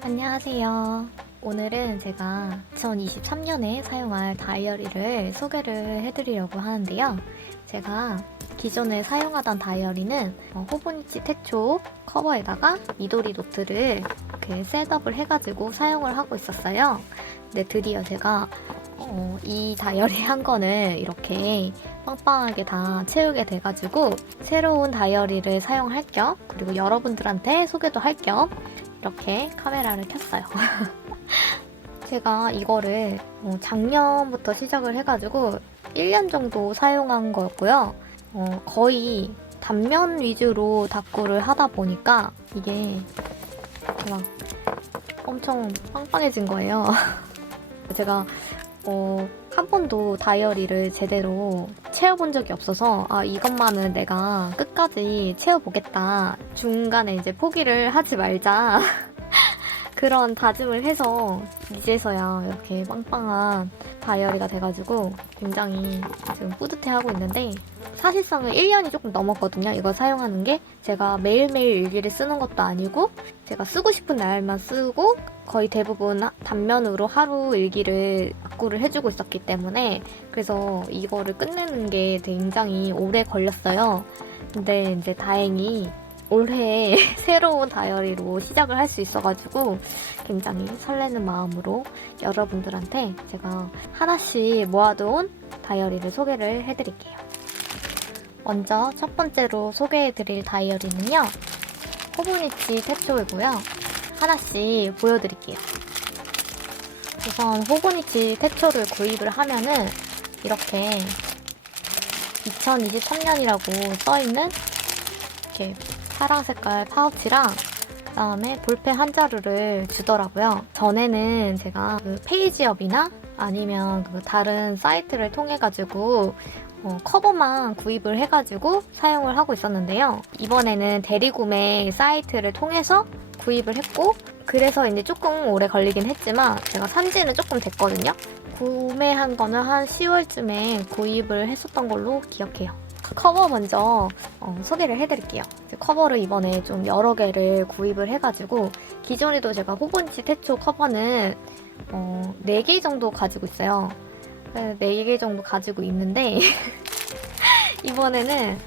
안녕하세요. 오늘은 제가 2023년에 사용할 다이어리를 소개를 해드리려고 하는데요. 제가 기존에 사용하던 다이어리는 호보니치 태초 커버에다가 미도리 노트를 이렇게 셋업을 해가지고 사용을 하고 있었어요. 근데 드디어 제가 이 다이어리 한 권을 이렇게 빵빵하게 다 채우게 돼가지고 새로운 다이어리를 사용할 겸, 그리고 여러분들한테 소개도 할 겸 이렇게 카메라를 켰어요. 제가 이거를 작년부터 시작을 해가지고 1년 정도 사용한 거였고요. 거의 단면 위주로 답구를 하다 보니까 이게 막 엄청 빵빵해진 거예요. 제가 한 번도 다이어리를 제대로 채워본 적이 없어서 이것만은 내가 끝까지 채워보겠다. 중간에 이제 포기를 하지 말자. 그런 다짐을 해서 이제서야 이렇게 빵빵한 다이어리가 돼가지고 굉장히 지금 뿌듯해하고 있는데, 사실상은 1년이 조금 넘었거든요. 이거 사용하는 게 제가 매일매일 일기를 쓰는 것도 아니고 제가 쓰고 싶은 날만 쓰고 거의 대부분 단면으로 하루 일기를 답구를 해주고 있었기 때문에, 그래서 이거를 끝내는 게 굉장히 오래 걸렸어요. 근데 이제 다행히 올해 새로운 다이어리로 시작을 할 수 있어가지고 굉장히 설레는 마음으로 여러분들한테 제가 하나씩 모아둔 다이어리를 소개를 해드릴게요. 먼저 첫 번째로 소개해드릴 다이어리는요, 호보니치 태초이고요. 하나씩 보여드릴게요. 우선 호보니치 태초를 구입을 하면은 이렇게 2023년이라고 써있는 이렇게 파란 색깔 파우치랑 그다음에 볼펜 한 자루를 주더라고요. 전에는 제가 그 페이지업이나 아니면 그 다른 사이트를 통해 가지고 커버만 구입을 해가지고 사용을 하고 있었는데요. 이번에는 대리구매 사이트를 통해서 구입을 했고, 그래서 이제 조금 오래 걸리긴 했지만 제가 산지는 조금 됐거든요. 구매한 거는 한 10월쯤에 구입을 했었던 걸로 기억해요. 커버 먼저 소개를 해드릴게요. 커버를 이번에 좀 여러 개를 구입을 해가지고, 기존에도 제가 호보니치 태초 커버는 4개 정도 가지고 있어요. 4개 정도 가지고 있는데 이번에는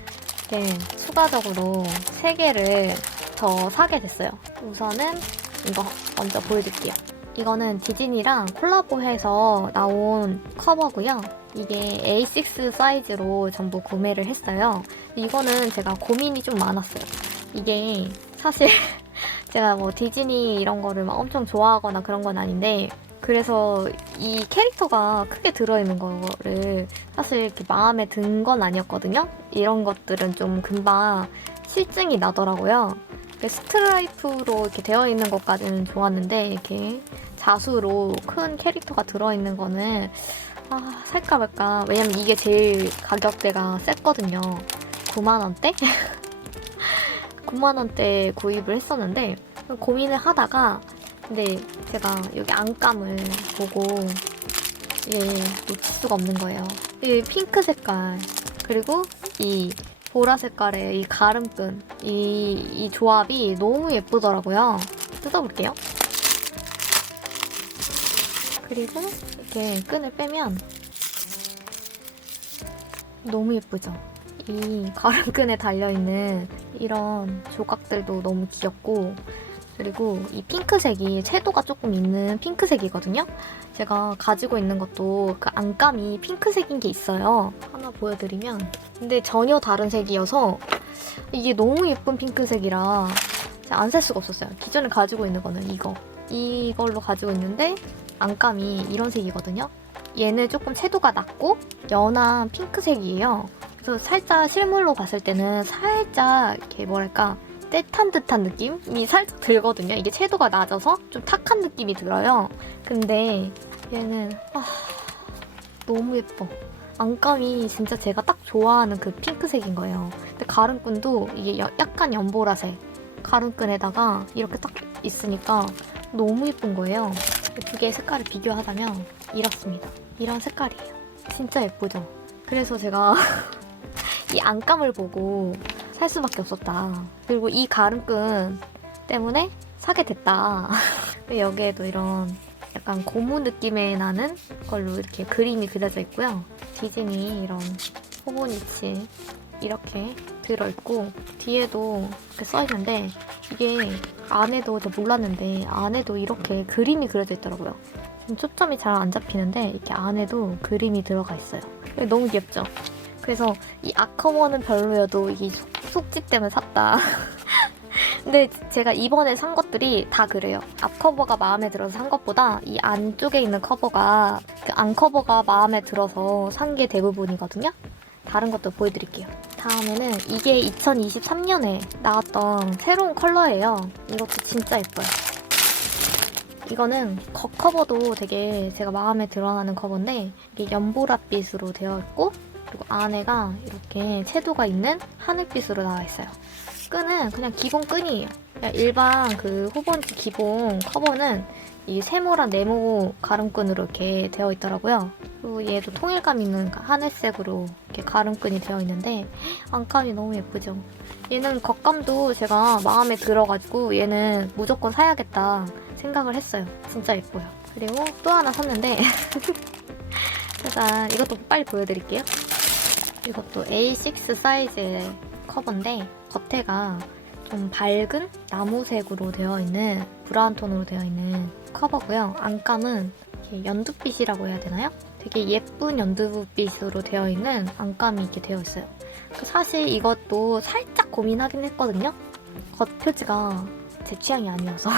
이렇게 추가적으로 3개를 더 사게 됐어요. 우선은 이거 먼저 보여드릴게요. 이거는 디즈니랑 콜라보해서 나온 커버고요. 이게 A6 사이즈로 전부 구매를 했어요. 이거는 제가 고민이 좀 많았어요. 이게 사실 제가 뭐 디즈니 이런 거를 막 엄청 좋아하거나 그런 건 아닌데, 그래서 이 캐릭터가 크게 들어있는 거를 사실 이렇게 마음에 든 건 아니었거든요. 이런 것들은 좀 금방 실증이 나더라고요. 스트라이프로 이렇게 되어 있는 것까지는 좋았는데, 이렇게 자수로 큰 캐릭터가 들어있는 거는 살까 말까. 왜냐면 이게 제일 가격대가 셌거든요. 9만원대? 9만원대 구입을 했었는데 고민을 하다가, 근데 제가 여기 안감을 보고 이게 놓칠 수가 없는 거예요. 이 핑크 색깔, 그리고 이 보라 색깔의 이 가름끈, 이 조합이 너무 예쁘더라고요. 뜯어볼게요. 그리고 이렇게 끈을 빼면 너무 예쁘죠? 이 가름끈에 달려있는 이런 조각들도 너무 귀엽고, 그리고 이 핑크색이 채도가 조금 있는 핑크색이거든요? 제가 가지고 있는 것도 그 안감이 핑크색인 게 있어요. 하나 보여드리면, 근데 전혀 다른 색이어서 이게 너무 예쁜 핑크색이라 제가 안 살 수가 없었어요. 기존에 가지고 있는 거는 이걸로 가지고 있는데 안감이 이런 색이거든요. 얘는 조금 채도가 낮고 연한 핑크색이에요. 그래서 살짝 실물로 봤을 때는 살짝 이렇게 뭐랄까 떼탄 듯한 느낌이 살짝 들거든요. 이게 채도가 낮아서 좀 탁한 느낌이 들어요. 근데 얘는 너무 예뻐. 안감이 진짜 제가 딱 좋아하는 그 핑크색인 거예요. 근데 가름끈도 이게 약간 연보라색 가름끈에다가 이렇게 딱 있으니까 너무 예쁜 거예요. 두 개의 색깔을 비교하자면 이렇습니다. 이런 색깔이에요. 진짜 예쁘죠? 그래서 제가 이 안감을 보고 살 수밖에 없었다. 그리고 이 가름끈 때문에 사게 됐다. 여기에도 이런 약간 고무 느낌의 나는 걸로 이렇게 그림이 그려져 있고요. 디즈니 이런 호보니치 이렇게 들어있고 뒤에도 이렇게 써있는데 이게 안에도 저 몰랐는데 안에도 이렇게 그림이 그려져 있더라고요. 지금 초점이 잘 안 잡히는데 이렇게 안에도 그림이 들어가 있어요. 너무 귀엽죠? 그래서 이 아커버는 별로여도 이 속지 때문에 샀다. 근데 제가 이번에 산 것들이 다 그래요. 앞커버가 마음에 들어서 산 것보다 이 안쪽에 있는 커버가 그 안커버가 마음에 들어서 산 게 대부분이거든요. 다른 것도 보여드릴게요. 다음에는 이게 2023년에 나왔던 새로운 컬러예요. 이것도 진짜 예뻐요. 이거는 겉커버도 되게 제가 마음에 들어하는 커버인데 이게 연보라빛으로 되어 있고 그리고 안에가 이렇게 채도가 있는 하늘빛으로 나와 있어요. 끈은 그냥 기본 끈이에요. 그냥 일반 그 호번지 기본 커버는 이 세모랑 네모 가름끈으로 이렇게 되어 있더라고요. 그리고 얘도 통일감 있는 하늘색으로 이렇게 가름끈이 되어 있는데 안감이 너무 예쁘죠. 얘는 겉감도 제가 마음에 들어가지고 얘는 무조건 사야겠다 생각을 했어요. 진짜 예뻐요. 그리고 또 하나 샀는데 일단 이것도 빨리 보여드릴게요. 이것도 A6 사이즈의 커버인데 겉에가 좀 밝은 나무색으로 되어 있는 브라운 톤으로 되어 있는 커버고요. 안감은 이렇게 연두빛이라고 해야 되나요? 되게 예쁜 연두빛으로 되어 있는 안감이 이렇게 되어 있어요. 사실 이것도 살짝 고민하긴 했거든요. 겉 표지가 제 취향이 아니어서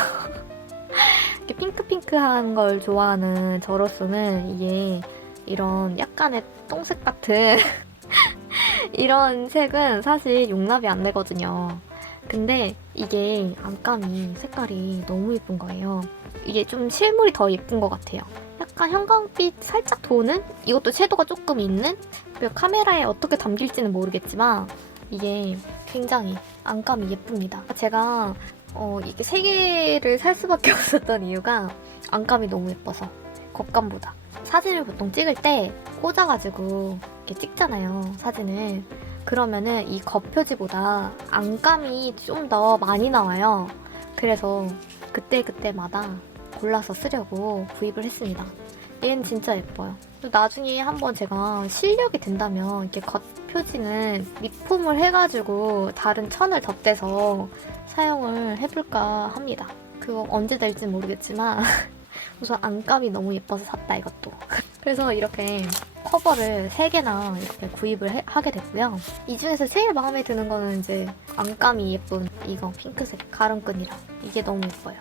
이렇게 핑크핑크한 걸 좋아하는 저로서는 이게 이런 약간의 똥색 같은 이런 색은 사실 용납이 안 되거든요. 근데 이게 안감이 색깔이 너무 예쁜 거예요. 이게 좀 실물이 더 예쁜 것 같아요. 약간 형광빛 살짝 도는? 이것도 섀도가 조금 있는? 그리고 카메라에 어떻게 담길지는 모르겠지만 이게 굉장히 안감이 예쁩니다. 제가 이게 3개를 살 수밖에 없었던 이유가 안감이 너무 예뻐서 겉감보다. 사진을 보통 찍을 때 꽂아가지고 이렇게 찍잖아요, 사진을. 그러면은 이 겉표지보다 안감이 좀 더 많이 나와요. 그래서 그때그때마다 골라서 쓰려고 구입을 했습니다. 얘는 진짜 예뻐요. 나중에 한번 제가 실력이 된다면 이렇게 겉표지는 리폼을 해가지고 다른 천을 덧대서 사용을 해볼까 합니다. 그거 언제 될지 모르겠지만 우선 안감이 너무 예뻐서 샀다, 이것도. 그래서 이렇게 커버를 3개나 이렇게 구입을 하게 됐고요. 이 중에서 제일 마음에 드는 거는 이제 안감이 예쁜 이거 핑크색 가름끈이랑 이게 너무 예뻐요.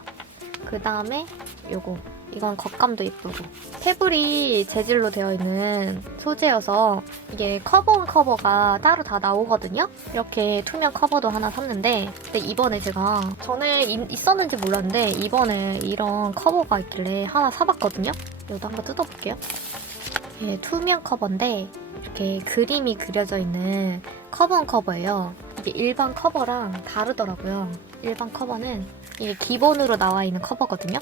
그 다음에 요거, 이건 겉감도 예쁘고 패브릭 재질로 되어 있는 소재여서 이게 커버가 따로 다 나오거든요. 이렇게 투명 커버도 하나 샀는데 근데 이번에 제가 전에 있었는지 몰랐는데 이번에 이런 커버가 있길래 하나 사봤거든요. 이것도 한번 뜯어볼게요. 이게 투명 커버인데 이렇게 그림이 그려져 있는 커버예요. 이게 일반 커버랑 다르더라고요. 일반 커버는 이게 기본으로 나와 있는 커버거든요.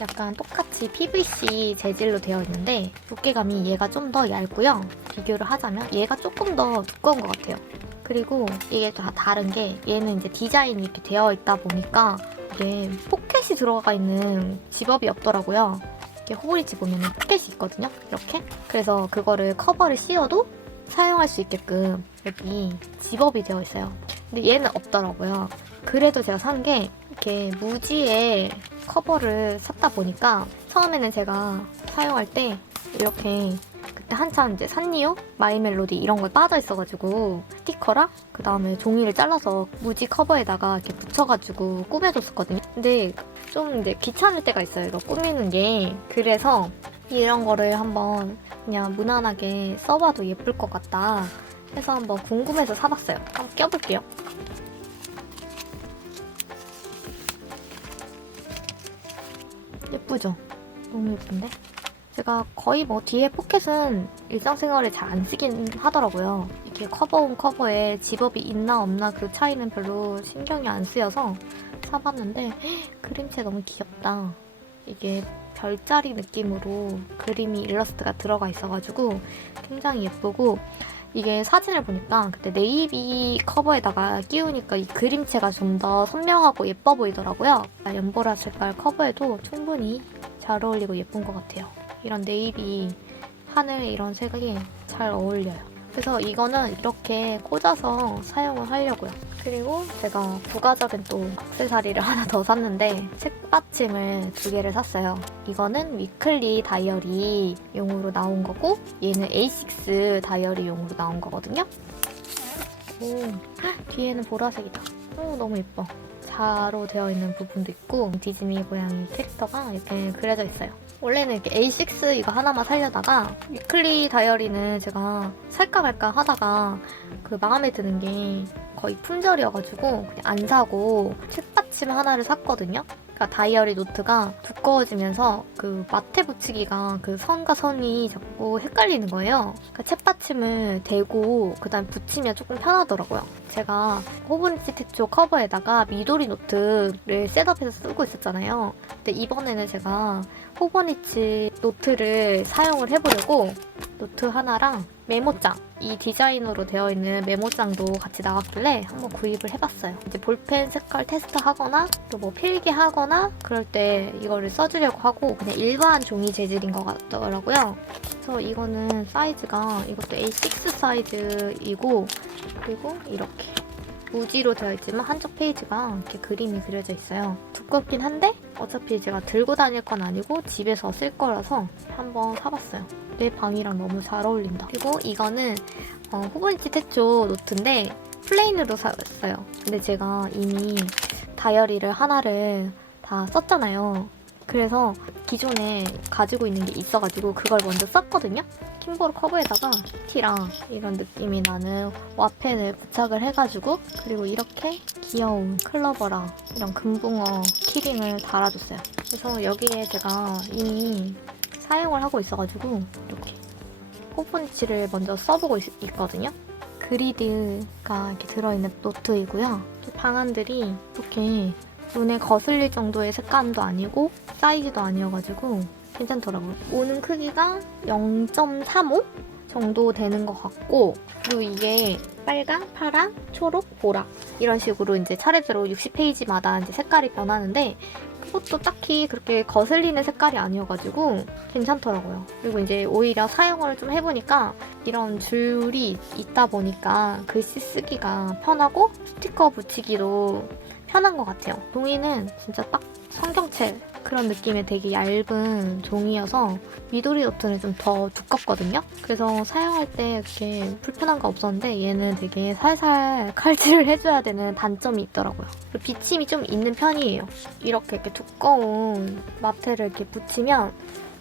약간 똑같이 PVC 재질로 되어 있는데 두께감이 얘가 좀 더 얇고요. 비교를 하자면 얘가 조금 더 두꺼운 것 같아요. 그리고 이게 다 다른 게 얘는 이제 디자인이 이렇게 되어 있다 보니까 이게 포켓이 들어가 있는 집업이 없더라고요. 이렇게 호불이지 보면 포켓이 있거든요. 이렇게. 그래서 그거를 커버를 씌워도 사용할 수 있게끔 여기 집업이 되어 있어요. 근데 얘는 없더라고요. 그래도 제가 산 게 이렇게 무지의 커버를 샀다 보니까 처음에는 제가 사용할 때 이렇게 그때 한참 이제 산리오, 마이멜로디 이런 걸 빠져 있어가지고 스티커랑 그 다음에 종이를 잘라서 무지 커버에다가 이렇게 붙여가지고 꾸며줬었거든요. 근데 좀 이제 귀찮을 때가 있어요, 이거 꾸미는 게. 그래서 이런 거를 한번 그냥 무난하게 써봐도 예쁠 것 같다 해서 한번 궁금해서 사봤어요. 한번 껴볼게요. 예쁘죠? 너무 예쁜데? 제가 거의 뭐 뒤에 포켓은 일상생활에 잘 안 쓰긴 하더라고요. 이렇게 커버온 커버에 집업이 있나 없나 그 차이는 별로 신경이 안 쓰여서 사봤는데 그림체 너무 귀엽다. 이게 별자리 느낌으로 그림이 일러스트가 들어가 있어가지고 굉장히 예쁘고 이게 사진을 보니까 그때 네이비 커버에다가 끼우니까 이 그림체가 좀 더 선명하고 예뻐 보이더라고요. 연보라 색깔 커버에도 충분히 잘 어울리고 예쁜 것 같아요. 이런 네이비 하늘 이런 색이 잘 어울려요. 그래서 이거는 이렇게 꽂아서 사용을 하려고요. 그리고 제가 부가적인 또 액세서리를 하나 더 샀는데 책받침을 2개를 샀어요. 이거는 위클리 다이어리용으로 나온 거고 얘는 A6 다이어리용으로 나온 거거든요. 오, 뒤에는 보라색이다. 오, 너무 예뻐. 자로 되어 있는 부분도 있고 디즈니 고양이 캐릭터가 이렇게 그려져 있어요. 원래는 이렇게 A6 이거 하나만 사려다가 위클리 다이어리는 제가 살까 말까 하다가 그 마음에 드는 게 거의 품절이어가지고 그냥 안 사고 책받침 하나를 샀거든요. 그러니까 다이어리 노트가 두꺼워지면서 그 마테 붙이기가 그 선과 선이 자꾸 헷갈리는 거예요. 그러니까 책받침을 대고 그다음 붙이면 조금 편하더라고요. 제가 호브니치 태초 커버에다가 미도리 노트를 셋업해서 쓰고 있었잖아요. 근데 이번에는 제가 호브니치 노트를 사용을 해보려고 노트 하나랑 메모장, 이 디자인으로 되어 있는 메모장도 같이 나왔길래 한번 구입을 해봤어요. 이제 볼펜 색깔 테스트하거나 또 뭐 필기하거나 그럴 때 이거를 써주려고 하고 그냥 일반 종이 재질인 것 같더라고요. 그래서 이거는 사이즈가 이것도 A6 사이즈이고 그리고 이렇게 무지로 되어 있지만 한쪽 페이지가 이렇게 그림이 그려져 있어요. 두껍긴 한데 어차피 제가 들고 다닐 건 아니고 집에서 쓸 거라서 한번 사봤어요. 내 방이랑 너무 잘 어울린다. 그리고 이거는 호브니치 태초 노트인데 플레인으로 샀어요. 근데 제가 이미 다이어리를 하나를 다 썼잖아요. 그래서 기존에 가지고 있는 게 있어가지고 그걸 먼저 썼거든요. 킴보르 커버에다가 키티랑 이런 느낌이 나는 와펜을 부착을 해가지고 그리고 이렇게 귀여운 클로버랑 이런 금붕어 키링을 달아줬어요. 그래서 여기에 제가 이미 사용을 하고 있어가지고 이렇게 호브니치를 먼저 써보고 있거든요. 그리드가 이렇게 들어있는 노트이고요. 또 방안들이 이렇게 눈에 거슬릴 정도의 색감도 아니고 사이즈도 아니어가지고 괜찮더라고요. 오는 크기가 0.35 정도 되는 것 같고 그리고 이게 빨강, 파랑, 초록, 보라 이런 식으로 이제 차례대로 60페이지마다 이제 색깔이 변하는데 그것도 딱히 그렇게 거슬리는 색깔이 아니어가지고 괜찮더라고요. 그리고 이제 오히려 사용을 좀 해보니까 이런 줄이 있다 보니까 글씨 쓰기가 편하고 스티커 붙이기도 편한 것 같아요. 종이는 진짜 딱 성경책 그런 느낌의 되게 얇은 종이여서 미도리 노트는 좀 더 두껍거든요. 그래서 사용할 때 그렇게 불편한 거 없었는데 얘는 되게 살살 칼질을 해줘야 되는 단점이 있더라고요. 그리고 비침이 좀 있는 편이에요. 이렇게 두꺼운 마테를 이렇게 붙이면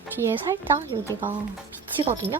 뒤에 살짝 여기가 비치거든요.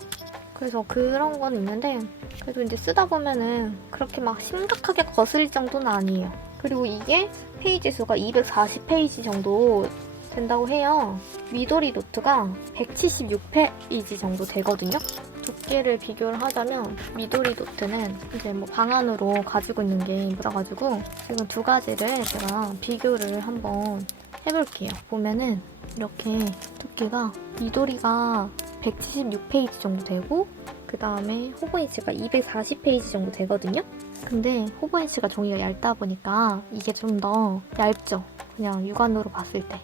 그래서 그런 건 있는데 그래도 이제 쓰다 보면은 그렇게 막 심각하게 거슬릴 정도는 아니에요. 그리고 이게 페이지 수가 240페이지 정도 된다고 해요. 미도리 노트가 176페이지 정도 되거든요. 두께를 비교를 하자면 미도리 노트는 이제 뭐 방안으로 가지고 있는 게 있어가지고 지금 두 가지를 제가 비교를 한번 해볼게요. 보면은 이렇게 두께가 미도리가 176페이지 정도 되고 그 다음에 호브니치가 240페이지 정도 되거든요. 근데 호브니치가 종이가 얇다 보니까 이게 좀 더 얇죠. 그냥 육안으로 봤을 때.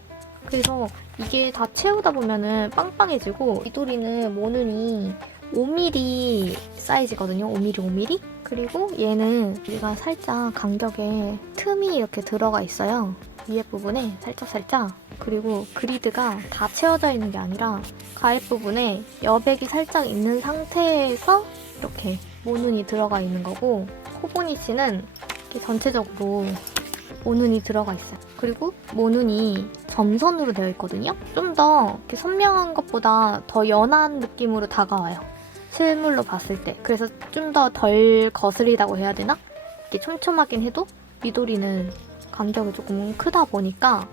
그래서 이게 다 채우다 보면은 빵빵해지고 미도리는 모눈이 5mm 사이즈거든요. 5mm, 5mm. 그리고 얘는 여기가 살짝 간격에 틈이 이렇게 들어가 있어요. 위에 부분에 살짝살짝. 그리고 그리드가 다 채워져 있는 게 아니라 가입 부분에 여백이 살짝 있는 상태에서 이렇게 모눈이 들어가 있는 거고 호브니치는 이렇게 전체적으로 모눈이 들어가 있어요. 그리고 모눈이 점선으로 되어 있거든요. 좀 더 선명한 것보다 더 연한 느낌으로 다가와요. 실물로 봤을 때. 그래서 좀 더 덜 거슬리다고 해야 되나? 이게 촘촘하긴 해도 미도리는 간격이 조금 크다 보니까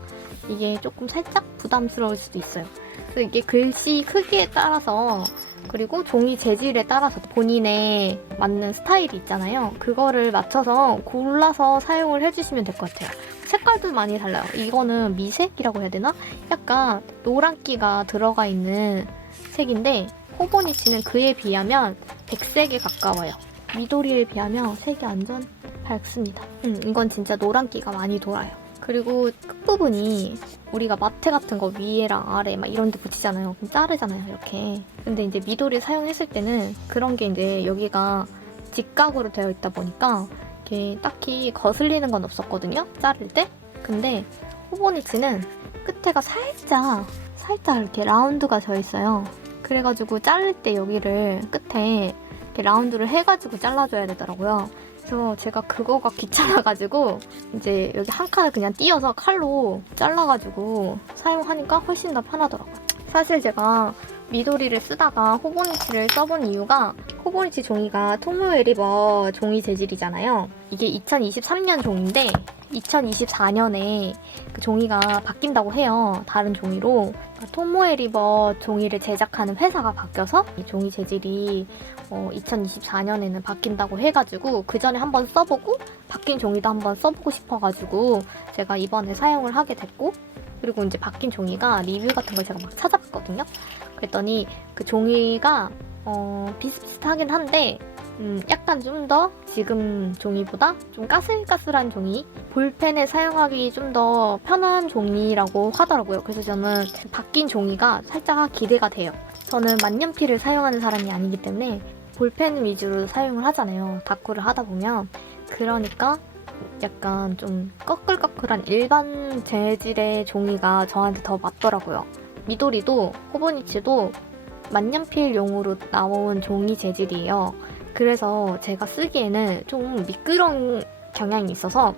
이게 조금 살짝 부담스러울 수도 있어요. 그래서 이게 글씨 크기에 따라서 그리고 종이 재질에 따라서 본인의 맞는 스타일이 있잖아요. 그거를 맞춰서 골라서 사용을 해주시면 될 것 같아요. 색깔도 많이 달라요. 이거는 미색이라고 해야 되나? 약간 노란기가 들어가 있는 색인데 호보니치는 그에 비하면 백색에 가까워요. 미도리에 비하면 색이 완전 밝습니다. 이건 진짜 노란기가 많이 돌아요. 그리고 끝부분이 우리가 마테 같은 거 위에랑 아래 막 이런 데 붙이잖아요. 그럼 자르잖아요, 이렇게. 근데 이제 미도리 사용했을 때는 그런 게 이제 여기가 직각으로 되어 있다 보니까 이렇게 딱히 거슬리는 건 없었거든요, 자를 때. 근데 호보니치는 끝에가 살짝 이렇게 라운드가 져 있어요. 그래가지고 자를 때 여기를 끝에 이렇게 라운드를 해가지고 잘라줘야 되더라고요. 그래서 제가 그거가 귀찮아가지고 이제 여기 한 칸을 그냥 띄어서 칼로 잘라가지고 사용하니까 훨씬 더 편하더라고요. 사실 제가 미도리를 쓰다가 호보니치를 써본 이유가 호보니치 종이가 토모에리버 종이 재질이잖아요. 이게 2023년 종인데 2024년에 그 종이가 바뀐다고 해요. 다른 종이로. 토모에리버 종이를 제작하는 회사가 바뀌어서 이 종이 재질이 2024년에는 바뀐다고 해가지고 그 전에 한번 써보고 바뀐 종이도 한번 써보고 싶어가지고 제가 이번에 사용을 하게 됐고, 그리고 이제 바뀐 종이가 리뷰 같은 걸 제가 막 찾아봤거든요. 그랬더니 그 종이가 비슷비슷하긴 한데 약간 좀 더 지금 종이보다 좀 까슬까슬한 종이, 볼펜에 사용하기 좀 더 편한 종이라고 하더라고요. 그래서 저는 바뀐 종이가 살짝 기대가 돼요. 저는 만년필을 사용하는 사람이 아니기 때문에 볼펜 위주로 사용을 하잖아요, 다쿠를 하다 보면. 그러니까 약간 좀 꺼끌꺼끌한 일반 재질의 종이가 저한테 더 맞더라고요. 미도리도 호보니치도 만년필용으로 나온 종이 재질이에요. 그래서 제가 쓰기에는 좀 미끄러운 경향이 있어서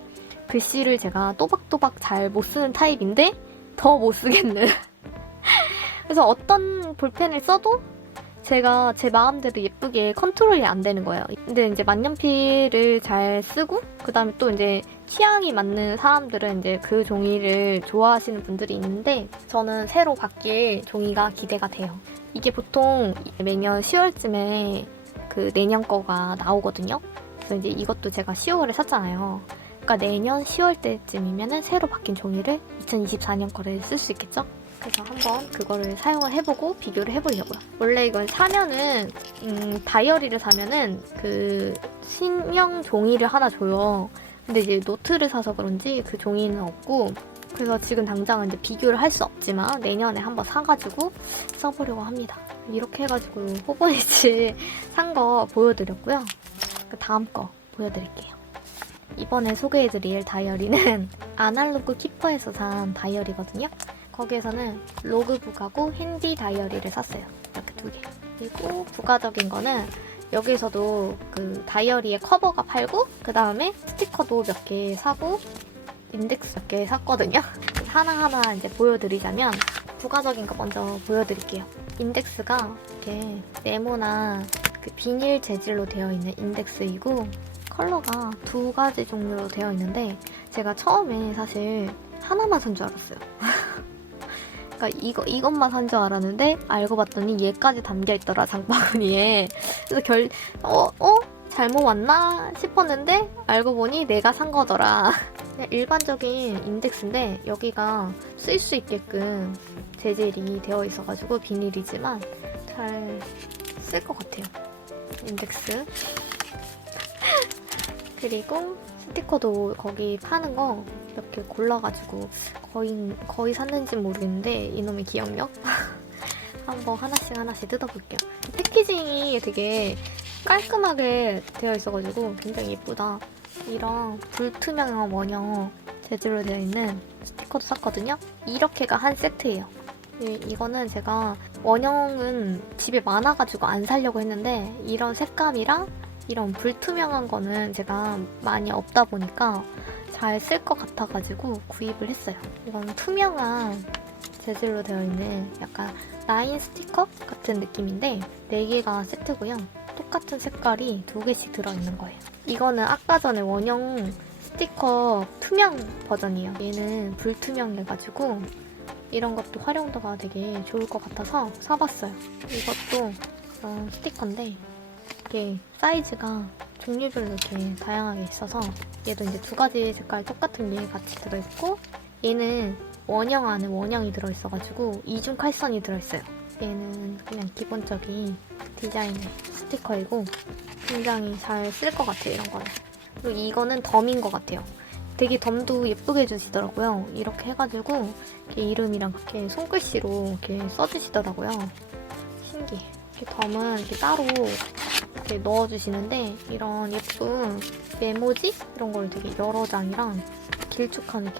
글씨를 제가 또박또박 잘 못 쓰는 타입인데 더 못 쓰겠는. 그래서 어떤 볼펜을 써도 제가 제 마음대로 예쁘게 컨트롤이 안 되는 거예요. 근데 이제 만년필을 잘 쓰고 그다음에 또 이제 취향이 맞는 사람들은 이제 그 종이를 좋아하시는 분들이 있는데 저는 새로 바뀔 종이가 기대가 돼요. 이게 보통 매년 10월쯤에 그 내년 거가 나오거든요. 그래서 이제 이것도 제가 10월에 샀잖아요. 그러니까 내년 10월 때쯤이면은 새로 바뀐 종이를 2024년 거를 쓸 수 있겠죠? 그래서 한번 그거를 사용을 해보고 비교를 해보려고요. 원래 이걸 사면은 다이어리를 사면은 그 신형 종이를 하나 줘요. 근데 이제 노트를 사서 그런지 그 종이는 없고, 그래서 지금 당장은 이제 비교를 할 수 없지만 내년에 한번 사가지고 써보려고 합니다. 이렇게 해가지고 호보니치 산 거 보여드렸고요. 그 다음 거 보여드릴게요. 이번에 소개해드릴 다이어리는 아날로그 키퍼에서 산 다이어리거든요. 거기에서는 로그북하고 핸디 다이어리를 샀어요. 이렇게 두 개. 그리고 부가적인 거는 여기서도 그 다이어리의 커버가 팔고 그 다음에 스티커도 몇 개 사고 인덱스 몇 개 샀거든요. 하나하나 이제 보여드리자면 부가적인 거 먼저 보여드릴게요. 인덱스가 이렇게 네모나 그 비닐 재질로 되어 있는 인덱스이고 컬러가 두 가지 종류로 되어 있는데 제가 처음에 사실 하나만 산 줄 알았어요. 그러니까 이것만 산 줄 알았는데 알고 봤더니 얘까지 담겨있더라, 장바구니에. 그래서 잘못 왔나 싶었는데 알고 보니 내가 산 거더라. 그냥 일반적인 인덱스인데 여기가 쓸 수 있게끔 재질이 되어 있어가지고 비닐이지만 잘 쓸 것 같아요. 인덱스. 그리고 스티커도 거기 파는 거 몇 개 골라가지고 거의 샀는지 모르겠는데 이놈의 기억력? 한번 하나씩 뜯어볼게요. 패키징이 되게 깔끔하게 되어 있어가지고 굉장히 예쁘다. 이런 불투명한 원형 재질로 되어 있는 스티커도 샀거든요. 이렇게가 한 세트예요. 이거는 제가 원형은 집에 많아가지고 안 사려고 했는데 이런 색감이랑 이런 불투명한 거는 제가 많이 없다 보니까 잘 쓸 것 같아가지고 구입을 했어요. 이건 투명한 재질로 되어 있는 약간 라인 스티커 같은 느낌인데 4개가 세트고요. 똑같은 색깔이 2개씩 들어있는 거예요. 이거는 아까 전에 원형 스티커 투명 버전이에요. 얘는 불투명해가지고 이런 것도 활용도가 되게 좋을 것 같아서 사봤어요. 이것도 스티커인데 이게 사이즈가 종류별로 이렇게 다양하게 있어서 얘도 이제 2가지 색깔 똑같은 게 같이 들어있고 얘는 원형 안에 원형이 들어있어가지고 이중 칼선이 들어있어요. 얘는 그냥 기본적인 디자인의 스티커이고 굉장히 잘 쓸 것 같아요, 이런 거는. 그리고 이거는 덤인 것 같아요. 되게 덤도 예쁘게 해주시더라고요. 이렇게 해가지고 이렇게 이름이랑 이렇게 손글씨로 이렇게 써주시더라고요. 신기해. 이렇게 덤은 이렇게 따로 이렇게 넣어주시는데 이런 예쁜 메모지 이런 걸 되게 여러 장이랑 길쭉한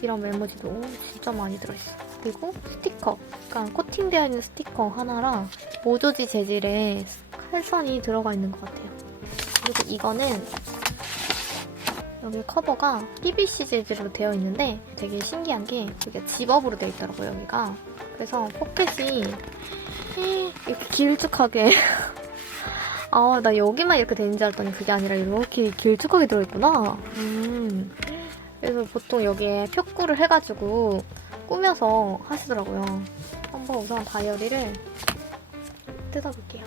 이런 메모지도 진짜 많이 들어있어. 그리고 스티커, 약간 코팅되어 있는 스티커 하나랑 모조지 재질의 칼선이 들어가 있는 것 같아요. 그리고 이거는 여기 커버가 PVC 재질로 되어 있는데 되게 신기한 게 이게 집업으로 되어 있더라고요, 여기가. 그래서 포켓이 이렇게 길쭉하게 아, 나 여기만 이렇게 되는 줄 알았더니 그게 아니라 이렇게 길쭉하게 들어있구나. 그래서 보통 여기에 표구를 해가지고 꾸며서 하시더라고요. 한번 우선 다이어리를 뜯어볼게요.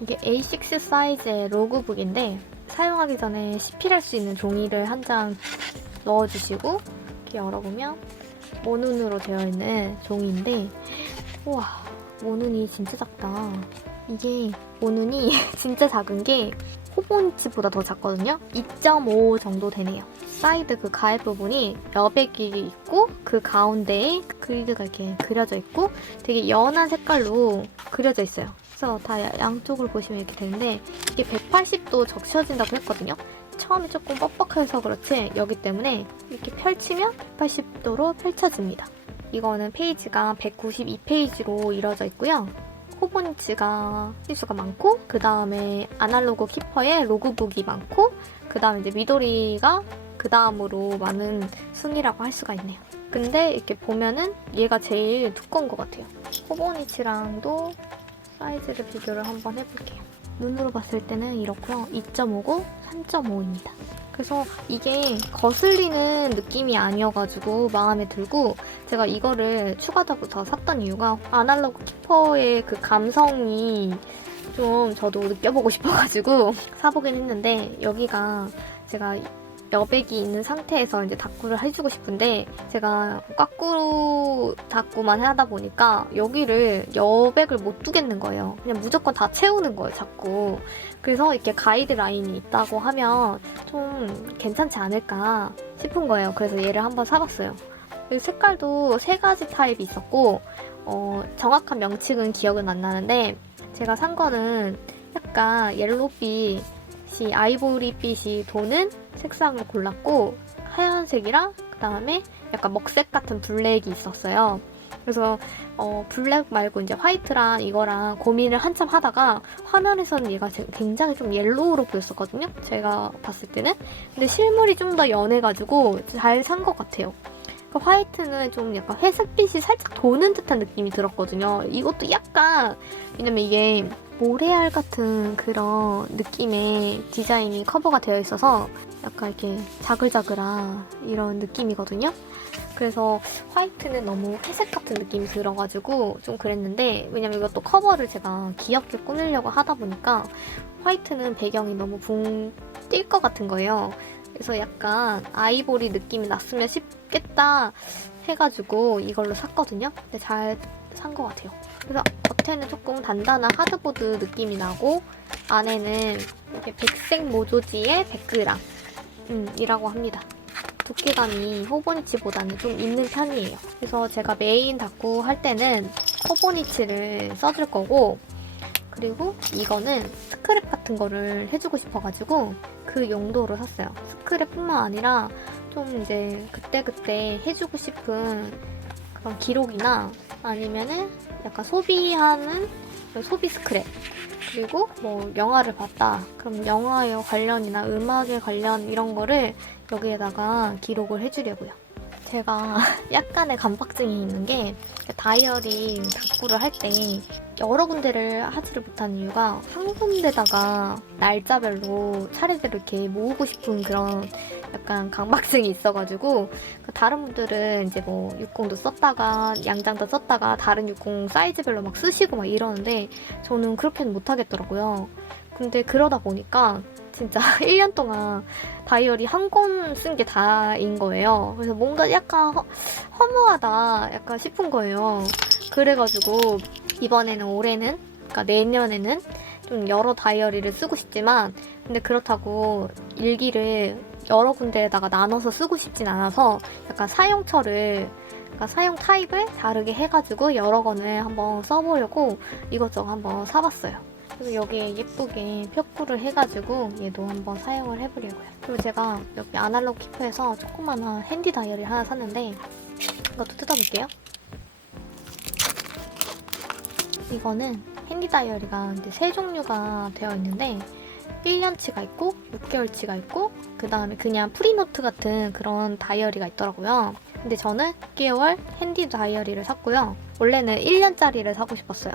이게 A6 사이즈의 로그북인데 사용하기 전에 시필할 수 있는 종이를 한 장 넣어주시고 이렇게 열어보면 모눈으로 되어 있는 종이인데 우와, 모눈이 진짜 작다. 이게 모눈이 진짜 작은 게 호보니치보다 더 작거든요. 2.5 정도 되네요. 사이드 그 가입 부분이 여백이 있고 그 가운데에 그리드가 이렇게 그려져 있고 되게 연한 색깔로 그려져 있어요. 그래서 다 양쪽을 보시면 이렇게 되는데 이게 180도 적셔진다고 했거든요. 처음에 조금 뻑뻑해서 그렇지 여기 때문에 이렇게 펼치면 180도로 펼쳐집니다. 이거는 페이지가 192페이지로 이루어져 있고요. 호보니치가 필수가 많고 그 다음에 아날로그 키퍼에 로그북이 많고 그 다음에 이제 미도리가 그 다음으로 많은 순이라고 할 수가 있네요. 근데 이렇게 보면은 얘가 제일 두꺼운 것 같아요. 호보니치랑도 사이즈를 비교를 한번 해볼게요. 눈으로 봤을 때는 이렇고요. 2.5고 3.5입니다. 그래서 이게 거슬리는 느낌이 아니어가지고 마음에 들고 제가 이거를 추가적으로 더 샀던 이유가 아날로그 키퍼의 그 감성이 좀 저도 느껴보고 싶어가지고 사보긴 했는데 여기가 제가 여백이 있는 상태에서 이제 다꾸를 해주고 싶은데 제가 꽉꾸 다꾸만 하다 보니까 여기를 여백을 못 두겠는 거예요. 그냥 무조건 다 채우는 거예요, 자꾸. 그래서 이렇게 가이드 라인이 있다고 하면 좀 괜찮지 않을까 싶은 거예요. 그래서 얘를 한번 사봤어요. 색깔도 3가지 타입이 있었고 정확한 명칭은 기억은 안 나는데 제가 산 거는 약간 옐로우빛 아이보리빛이 도는 색상을 골랐고 하얀색이랑 그 다음에 약간 먹색 같은 블랙이 있었어요. 그래서 블랙 말고 이제 화이트랑 이거랑 고민을 한참 하다가 화면에서는 얘가 굉장히 좀 옐로우로 보였었거든요. 제가 봤을 때는. 근데 실물이 좀 더 연해가지고 잘 산 것 같아요. 화이트는 좀 약간 회색빛이 살짝 도는 듯한 느낌이 들었거든요. 이것도 약간 왜냐면 이게 모래알 같은 그런 느낌의 디자인이 커버가 되어 있어서 약간 이렇게 자글자글한 이런 느낌이거든요. 그래서 화이트는 너무 회색 같은 느낌이 들어가지고 좀 그랬는데 왜냐면 이것도 커버를 제가 귀엽게 꾸미려고 하다 보니까 화이트는 배경이 너무 붕 뛸 것 같은 거예요. 그래서 약간 아이보리 느낌이 났으면 싶겠다 해가지고 이걸로 샀거든요. 근데 잘 산 것 같아요. 그래서 겉에는 조금 단단한 하드보드 느낌이 나고 안에는 이렇게 백색 모조지의 백그랑 이라고 합니다. 두께감이 호보니치보다는 좀 있는 편이에요. 그래서 제가 메인 다꾸 할 때는 호보니치를 써줄 거고 그리고 이거는 스크랩 같은 거를 해주고 싶어가지고 그 용도로 샀어요. 스크랩뿐만 아니라 좀 이제 그때그때 해주고 싶은 그런 기록이나 아니면은 약간 소비하는 소비 스크랩 그리고 뭐 영화를 봤다 그럼 영화에 관련이나 음악에 관련 이런 거를 여기에다가 기록을 해주려고요. 제가 약간의 감박증이 있는 게 다이어리 다꾸를 할 때 여러 군데를 하지를 못한 이유가 한 군데다가 날짜별로 차례대로 이렇게 모으고 싶은 그런 약간 강박증이 있어가지고 다른 분들은 이제 뭐 60도 썼다가 양장도 썼다가 다른 60 사이즈별로 막 쓰시고 막 이러는데 저는 그렇게는 못하겠더라고요. 근데 그러다 보니까 진짜 1년 동안 다이어리 한 권 쓴 게 다인 거예요. 그래서 뭔가 약간 허무하다 약간 싶은 거예요. 그래가지고 이번에는 올해는, 그러니까 내년에는 좀 여러 다이어리를 쓰고 싶지만, 근데 그렇다고 일기를 여러 군데에다가 나눠서 쓰고 싶진 않아서 약간 사용처를, 그러니까 사용 타입을 다르게 해가지고 여러 권을 한번 써보려고 이것저것 한번 사봤어요. 그래서 여기에 예쁘게 표구를 해가지고 얘도 한번 사용을 해보려고요. 그리고 제가 여기 아날로그 키퍼에서 조그마한 핸디 다이어리 하나 샀는데 이것도 뜯어볼게요. 이거는 핸디 다이어리가 이제 세 종류가 되어 있는데 1년치가 있고 6개월치가 있고 그 다음에 그냥 프리노트 같은 그런 다이어리가 있더라고요. 근데 저는 6개월 핸디 다이어리를 샀고요. 원래는 1년짜리를 사고 싶었어요.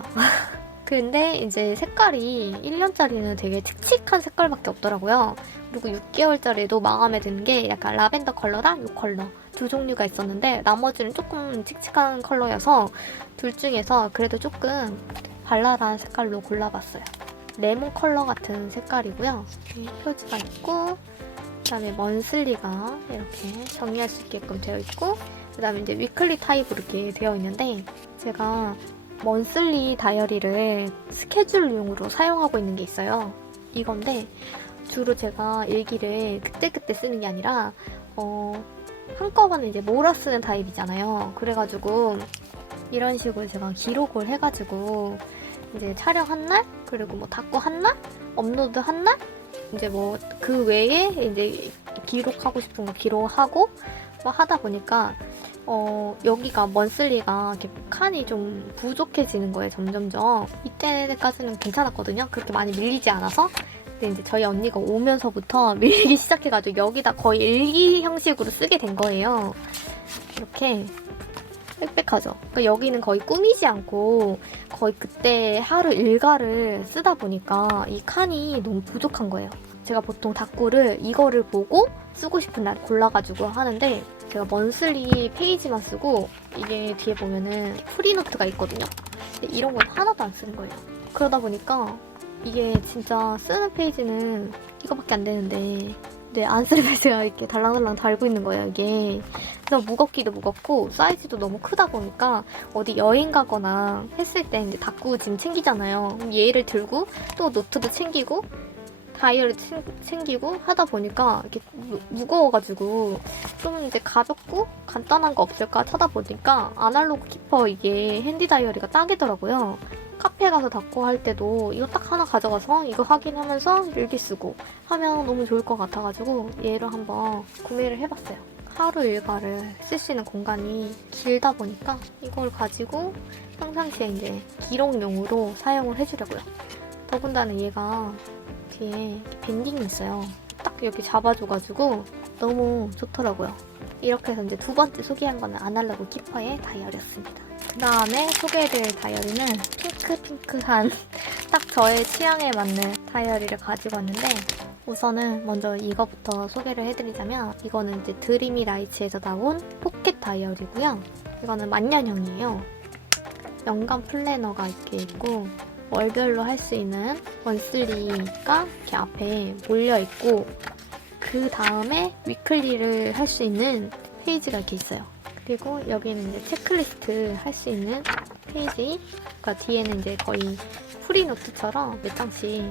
근데 이제 색깔이 1년짜리는 되게 칙칙한 색깔밖에 없더라고요. 그리고 6개월짜리도 마음에 드는 게 약간 라벤더 컬러랑 이 컬러 두 종류가 있었는데 나머지는 조금 칙칙한 컬러여서 둘 중에서 그래도 조금 발랄한 색깔로 골라봤어요. 레몬 컬러 같은 색깔이고요. 표지가 있고 그다음에 먼슬리가 이렇게 정리할 수 있게끔 되어 있고 그다음에 이제 위클리 타입으로 이렇게 되어 있는데 제가 먼슬리 다이어리를 스케줄용으로 사용하고 있는 게 있어요. 이건데 주로 제가 일기를 그때그때 쓰는 게 아니라 한꺼번에 이제 몰아 쓰는 타입이잖아요. 그래가지고 이런 식으로 제가 기록을 해가지고 이제 촬영 한 날, 그리고 뭐 닫고 한 날, 업로드 한 날, 이제 뭐 그 외에 이제 기록하고 싶은 거 기록하고 뭐 하다 보니까 여기가 먼슬리가 이렇게 칸이 좀 부족해지는 거예요, 점점점. 이때까지는 괜찮았거든요. 그렇게 많이 밀리지 않아서. 근데 이제 저희 언니가 오면서부터 밀리기 시작해가지고 여기다 거의 일기 형식으로 쓰게 된 거예요. 이렇게 빽빽하죠. 그러니까 여기는 거의 꾸미지 않고 거의 그때 하루 일과를 쓰다 보니까 이 칸이 너무 부족한 거예요. 제가 보통 닥구를 이거를 보고 쓰고 싶은 날 골라가지고 하는데 제가 먼슬리 페이지만 쓰고 이게 뒤에 보면은 프리노트가 있거든요. 근데 이런 건 하나도 안 쓰는 거예요. 그러다 보니까 이게 진짜 쓰는 페이지는 이거밖에 안 되는데 안 쓰는 페이지가 이렇게 달랑달랑 달고 있는 거예요, 이게. 그래서 무겁기도 무겁고 사이즈도 너무 크다 보니까 어디 여행 가거나 했을 때 이제 닥구 짐 챙기잖아요. 얘를 들고 또 노트도 챙기고 다이어리 챙기고 하다 보니까 이렇게 무거워가지고 좀 이제 가볍고 간단한 거 없을까 찾아보니까 아날로그 키퍼 이게 핸디 다이어리가 딱이더라고요. 카페 가서 닦고 할 때도 이거 딱 하나 가져가서 이거 확인하면서 일기 쓰고 하면 너무 좋을 것 같아가지고 얘를 한번 구매를 해봤어요. 하루 일과를 쓸 수 있는 공간이 길다 보니까 이걸 가지고 평상시에 이제 기록용으로 사용을 해주려고요. 더군다나 얘가 뒤에 밴딩이 있어요. 딱 여기 잡아줘가지고 너무 좋더라고요. 이렇게 해서 이제 두 번째 소개한 거는 아날로그 키퍼의 다이어리였습니다. 그 다음에 소개해드릴 다이어리는 핑크한 딱 저의 취향에 맞는 다이어리를 가지고 왔는데 우선은 먼저 이거부터 소개를 해드리자면 이거는 이제 드리미 라이츠에서 나온 포켓 다이어리고요. 이거는 만년형이에요. 연간 플래너가 이렇게 있고 월별로 할 수 있는 먼슬리가 이렇게 앞에 몰려있고 그 다음에 위클리를 할 수 있는 페이지가 이렇게 있어요. 그리고 여기는 이제 체크리스트 할 수 있는 페이지, 그러니까 뒤에는 이제 거의 프리노트처럼 몇 장씩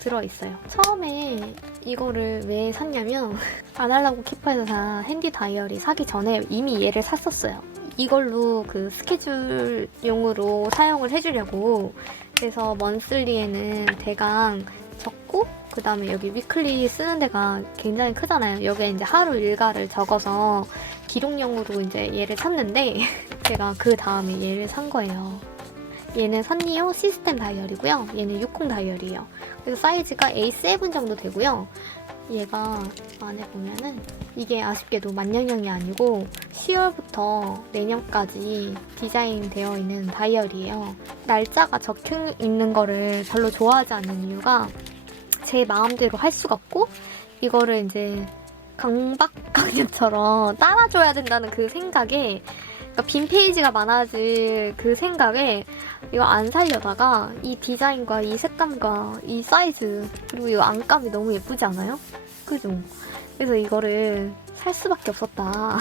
들어있어요. 처음에 이거를 왜 샀냐면 아날로그 키퍼에서 산 핸디 다이어리 사기 전에 이미 얘를 샀었어요. 이걸로 그 스케줄용으로 사용을 해주려고. 그래서 먼슬리에는 대강 적고 그 다음에 여기 위클리 쓰는 데가 굉장히 크잖아요. 여기에 이제 하루 일과를 적어서 기록용으로 이제 얘를 샀는데 제가 그 다음에 얘를 산 거예요. 얘는 산리오 시스템 다이어리고요. 얘는 60 다이어리예요. 그래서 사이즈가 A7 정도 되고요. 얘가 안에 보면은 이게 아쉽게도 만년형이 아니고 10월부터 내년까지 디자인되어 있는 다이어리예요. 날짜가 적혀 있는 거를 별로 좋아하지 않는 이유가 제 마음대로 할 수가 없고 이거를 이제 강박강연처럼 따라줘야 된다는 그 생각에 그러니까 빈 페이지가 많아질 그 생각에 이거 안 살려다가 이 디자인과 이 색감과 이 사이즈 그리고 이 안감이 너무 예쁘지 않아요? 그죠? 그래서 이거를 살 수밖에 없었다.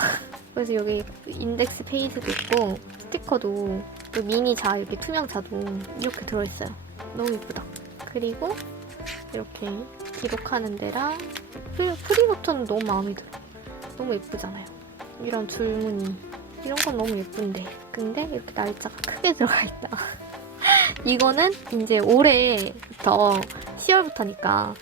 그래서 여기 인덱스 페이지도 있고 스티커도 미니 자 이렇게 투명 자도 이렇게 들어있어요. 너무 예쁘다. 그리고 이렇게 기록하는 데랑 프리버튼 너무 마음에 들어. 너무 예쁘잖아요. 이런 줄무늬 이런 건 너무 예쁜데 근데 이렇게 날짜가 크게 들어가 있다. 이거는 이제 올해부터 10월부터니까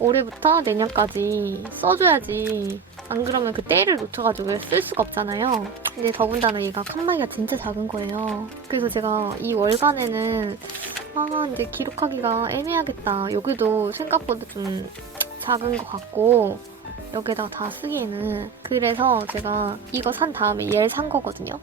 올해부터 내년까지 써줘야지 안 그러면 그 때를 놓쳐가지고 쓸 수가 없잖아요. 근데 더군다나 얘가 칸막이가 진짜 작은 거예요. 그래서 제가 이 월간에는 이제 기록하기가 애매하겠다. 여기도 생각보다 좀 작은 것 같고 여기다가 다 쓰기에는 그래서 제가 이거 산 다음에 얘를 산 거거든요.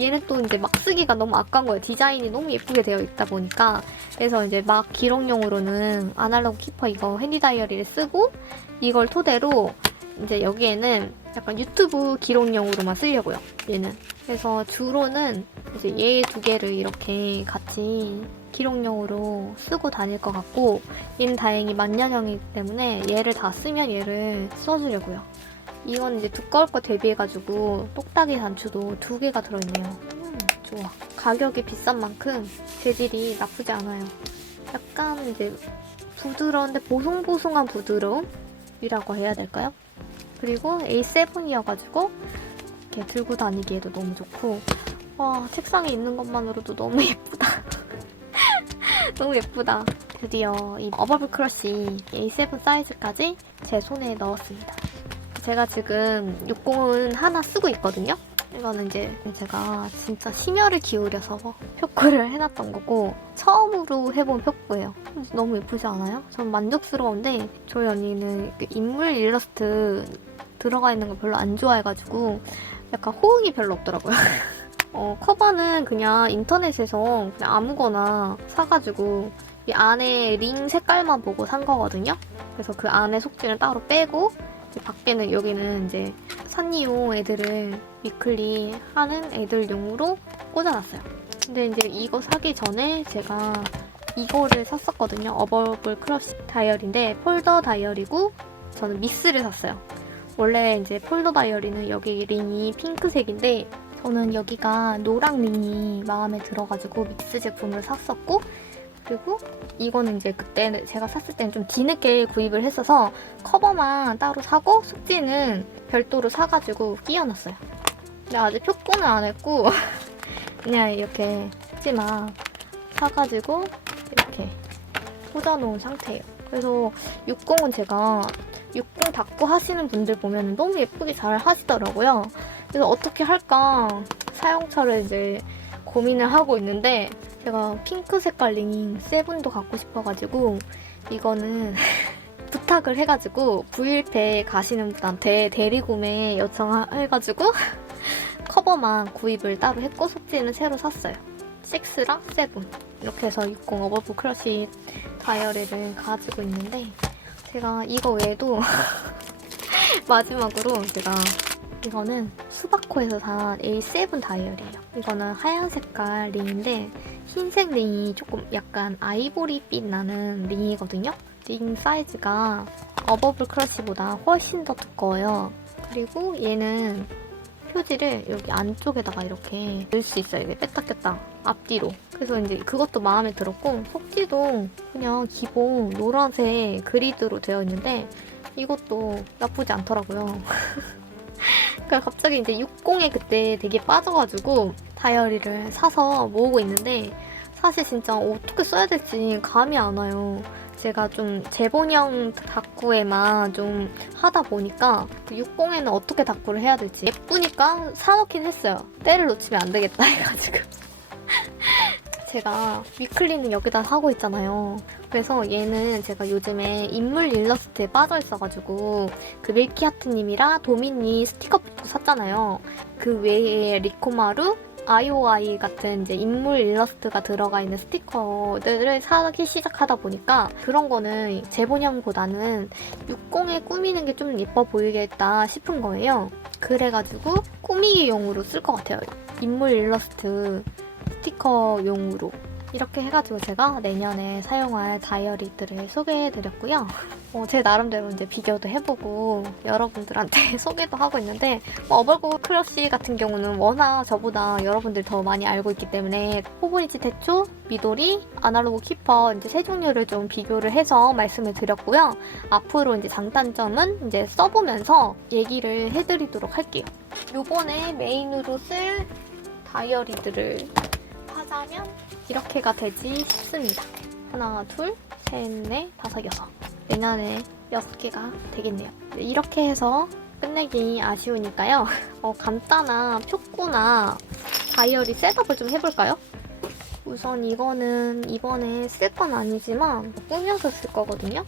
얘는 또 이제 막 쓰기가 너무 아까운 거예요. 디자인이 너무 예쁘게 되어 있다 보니까. 그래서 이제 막 기록용으로는 아날로그 키퍼 이거 핸디 다이어리를 쓰고 이걸 토대로 이제 여기에는 약간 유튜브 기록용으로만 쓰려고요. 얘는. 그래서 주로는 이제 얘 두 개를 이렇게 같이 기록용으로 쓰고 다닐 것 같고 얘는 다행히 만년형이기 때문에 얘를 다 쓰면 얘를 써주려고요. 이건 이제 두꺼울 거 대비해가지고 똑딱이 단추도 2개가 들어있네요. 좋아. 가격이 비싼 만큼 재질이 나쁘지 않아요. 약간 이제 부드러운데 보송보송한 부드러움이라고 해야 될까요? 그리고 A7이어가지고 이렇게 들고 다니기에도 너무 좋고 와 책상에 있는 것만으로도 너무 예쁘다. 너무 예쁘다. 드디어 이 어버블 크러쉬 A7 사이즈까지 제 손에 넣었습니다. 제가 지금 60은 하나 쓰고 있거든요. 이거는 이제 제가 진짜 심혈을 기울여서 표구를 해놨던 거고 처음으로 해본 표구예요. 너무 예쁘지 않아요? 전 만족스러운데 저희 언니는 인물 일러스트 들어가 있는 거 별로 안 좋아해가지고 약간 호응이 별로 없더라고요. 커버는 그냥 인터넷에서 그냥 아무거나 사가지고 이 안에 링 색깔만 보고 산 거거든요. 그래서 그 안에 속지는 따로 빼고 밖에는 여기는 이제 산리용 애들을 위클리 하는 애들용으로 꽂아놨어요. 근데 이제 이거 사기 전에 제가 이거를 샀었거든요. 어버블 크러쉬 다이어리인데 폴더 다이어리고 저는 믹스를 샀어요. 원래 이제 폴더 다이어리는 여기 링이 핑크색인데 저는 여기가 노랑 링이 마음에 들어가지고 믹스 제품을 샀었고 그리고 이거는 이제 그때 제가 샀을 때는 좀 뒤늦게 구입을 했어서 커버만 따로 사고 속지는 별도로 사가지고 끼워놨어요. 근데 아직 표고는 안 했고 그냥 이렇게 속지만 사가지고 이렇게 꽂아놓은 상태예요. 그래서 60은 제가 60 닦고 하시는 분들 보면 너무 예쁘게 잘 하시더라고요. 그래서 어떻게 할까 사용처를 이제 고민을 하고 있는데 제가 핑크 색깔 링 세븐도 갖고 싶어가지고 이거는 부탁을 해가지고 구일패 가시는 분한테 대리구매 요청해가지고 커버만 구입을 따로 했고 속지는 새로 샀어요. 6랑 7 이렇게 해서 60 어버브 크러쉬 다이어리를 가지고 있는데 제가 이거 외에도 마지막으로 제가 이거는 수바코에서 산 A7 다이어리예요. 이거는 하얀 색깔 링인데 흰색 링이 조금 약간 아이보리빛 나는 링이거든요. 링 사이즈가 어버블 크러쉬보다 훨씬 더 두꺼워요. 그리고 얘는 표지를 여기 안쪽에다가 이렇게 넣을 수 있어요. 이게 뺐다 꼈다 앞뒤로. 그래서 이제 그것도 마음에 들었고 속지도 그냥 기본 노란색 그리드로 되어 있는데 이것도 나쁘지 않더라고요. 그러니까 갑자기 이제 60에 그때 되게 빠져가지고 다이어리를 사서 모으고 있는데 사실 진짜 어떻게 써야 될지 감이 안 와요. 제가 좀 제본형 다꾸에만 좀 하다 보니까 60에는 어떻게 다꾸를 해야 될지 예쁘니까 사놓긴 했어요. 때를 놓치면 안 되겠다 해가지고. 제가 위클리는 여기다 하고 있잖아요. 그래서 얘는 제가 요즘에 인물 일러스트에 빠져 있어가지고 그 밀키하트님이랑 도미니 스티커북도 샀잖아요. 그 외에 리코마루, IOI 같은 이제 인물 일러스트가 들어가 있는 스티커들을 사기 시작하다 보니까 그런 거는 제본형보다는 60에 꾸미는 게 좀 예뻐 보이겠다 싶은 거예요. 그래가지고 꾸미기용으로 쓸 것 같아요. 인물 일러스트 스티커용으로. 이렇게 해가지고 제가 내년에 사용할 다이어리들을 소개해드렸고요. 제 나름대로 이제 비교도 해보고 여러분들한테 소개도 하고 있는데 어벌고 크러쉬 같은 경우는 워낙 저보다 여러분들이 더 많이 알고 있기 때문에 호브니치 대초, 미도리, 아날로그 키퍼 이제 세 종류를 좀 비교를 해서 말씀을 드렸고요. 앞으로 이제 장단점은 이제 써보면서 얘기를 해드리도록 할게요. 요번에 메인으로 쓸 다이어리들을 하자면 이렇게가 되지 싶습니다. 하나, 둘, 셋, 넷, 다섯, 여섯. 내년에 6개가 되겠네요. 이렇게 해서 끝내기 아쉬우니까요. 간단한 표구나 다이어리 셋업을 좀 해볼까요? 우선 이거는 이번에 쓸 건 아니지만 꾸며서 쓸 거거든요.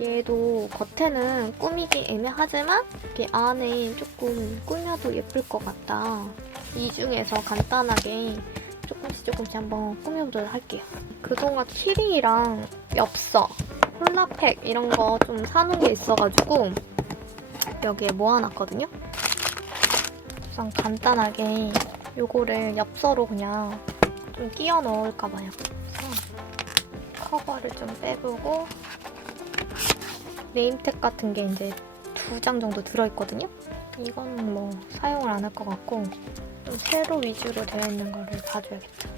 얘도 겉에는 꾸미기 애매하지만 이렇게 안에 조금 꾸며도 예쁠 것 같다. 이 중에서 간단하게 조금씩 한번 꾸며보도록 할게요. 그동안 키링이랑 엽서, 콜라팩 이런 거 좀 사놓은 게 있어가지고 여기에 모아놨거든요. 우선 간단하게 요거를 엽서로 그냥 좀 끼워 넣을까봐요. 그래서 커버를 좀 빼보고 네임택 같은 게 이제 2장 정도 들어있거든요. 이건 뭐 사용을 안 할 것 같고 좀 세로 위주로 되어 있는 거를 봐줘야겠다.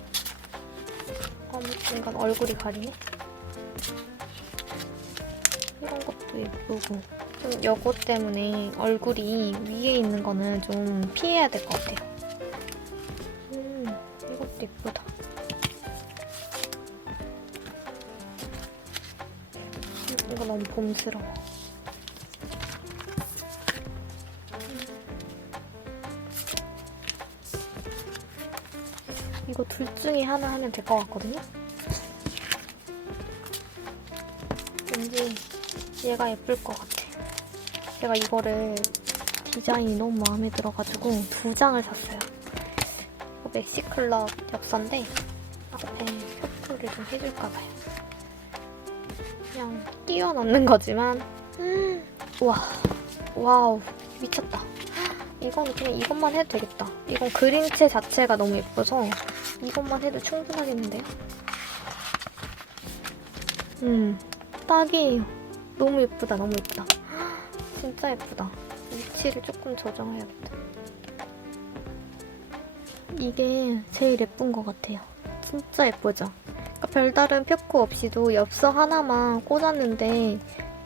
이건 얼굴이 가리네. 이런 것도 예쁘고 좀 요거 때문에 얼굴이 위에 있는 거는 좀 피해야 될 것 같아요. 이것도 예쁘다. 이거 너무 봄스러워. 이거 둘 중에 하나 하면 될 것 같거든요? 왠지 얘가 예쁠 것 같아. 제가 이거를 디자인이 너무 마음에 들어가지고 2장을 샀어요. 이거 맥시클럽 엽서인데 앞에 표프를 좀 해줄까봐요. 그냥 끼워 넣는 거지만 와우 미쳤다. 이거는 그냥 이것만 해도 되겠다. 이건 그림체 자체가 너무 예뻐서 이것만 해도 충분하겠는데요? 딱이에요. 너무 예쁘다, 너무 예쁘다. 진짜 예쁘다. 위치를 조금 조정해야겠다. 이게 제일 예쁜 것 같아요. 진짜 예쁘죠? 그러니까 별다른 표코 없이도 엽서 하나만 꽂았는데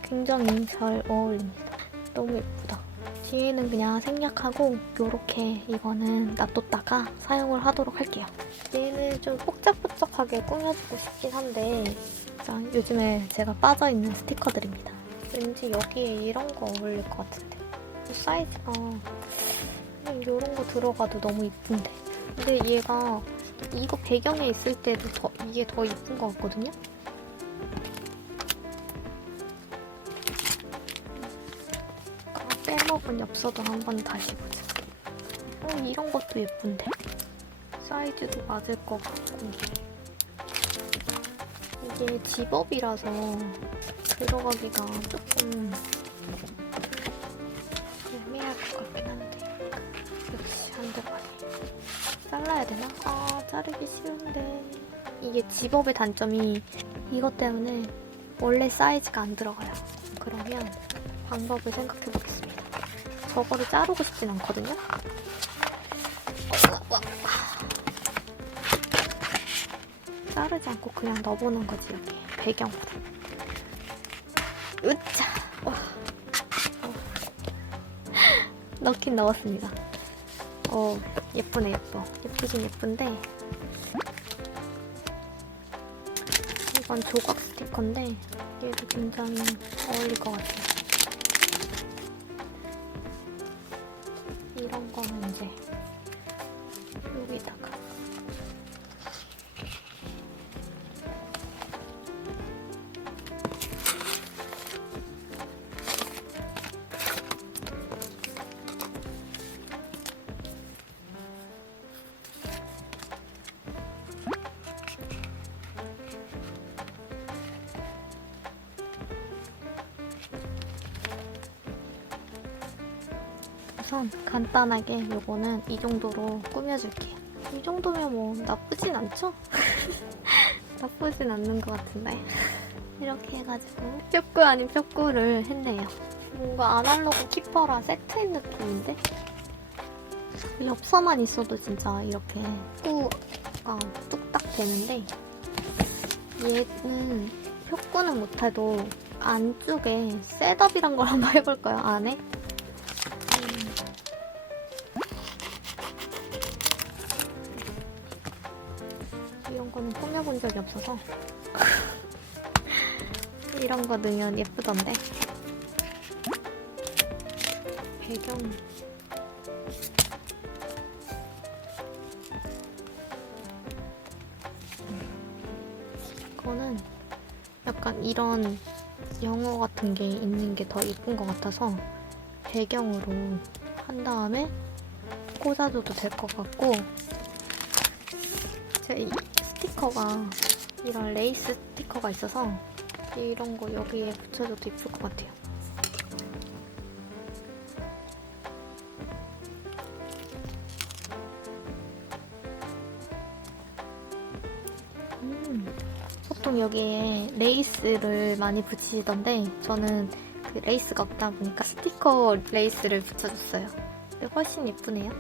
굉장히 잘 어울립니다. 너무 예쁘다. 뒤에는 그냥 생략하고 요렇게 이거는 놔뒀다가 사용을 하도록 할게요. 얘는 좀 뽁짝뽁짝하게 꾸며주고 싶긴 한데 요즘에 제가 빠져있는 스티커들입니다. 왠지 여기에 이런 거 어울릴 것 같은데 사이즈가 그냥 이런 거 들어가도 너무 이쁜데 근데 얘가 이거 배경에 있을 때도 이게 더 이쁜 것 같거든요? 빼먹은 엽서도 한번 다시 보자. 이런 것도 예쁜데 사이즈도 맞을 것 같고 이게 집업이라서 들어가기가 조금 애매할 것 같긴 한데 역시 안 들어가네. 잘라야 되나? 자르기 쉬운데 이게 집업의 단점이 이것 때문에 원래 사이즈가 안 들어가요. 그러면 방법을 생각해 보겠습니다. 저거를 자르고 싶진 않거든요? 자르지 않고 그냥 넣어보는 거지, 여기 배경으로. 으차! 넣긴 넣었습니다. 예쁘네, 예뻐. 예쁘긴 예쁜데 이건 조각 스티커인데 얘도 굉장히 어울릴 것 같아요. 이런 거는 이제 여기다가 우선 간단하게 요거는 이 정도로 꾸며줄게요. 이 정도면 뭐 나쁘진 않죠? 나쁘진 않는 것 같은데. 이렇게 해가지고 뼈꾸 아닌 뼈꾸를 했네요. 뭔가 아날로그 키퍼랑 세트인 느낌인데? 엽서만 있어도 진짜 이렇게 뼈꾸가 뚝딱 되는데, 얘는 뼈꾸는 못해도 안쪽에 셋업이란 걸 한번 해볼까요? 안에? 이런 거는 꾸며본 적이 없어서 이런 거 넣으면 예쁘던데. 배경 이거는 약간 이런 영어 같은 게 있는 게 더 예쁜 것 같아서 배경으로 한 다음에 꽂아줘도 될 것 같고, 제가 이 스티커가 이런 레이스 스티커가 있어서 이런 거 여기에 붙여줘도 예쁠 것 같아요. 보통 여기에 레이스를 많이 붙이시던데 저는 그 레이스가 없다 보니까 스티커 레이스를 붙여줬어요. 근데 훨씬 예쁘네요.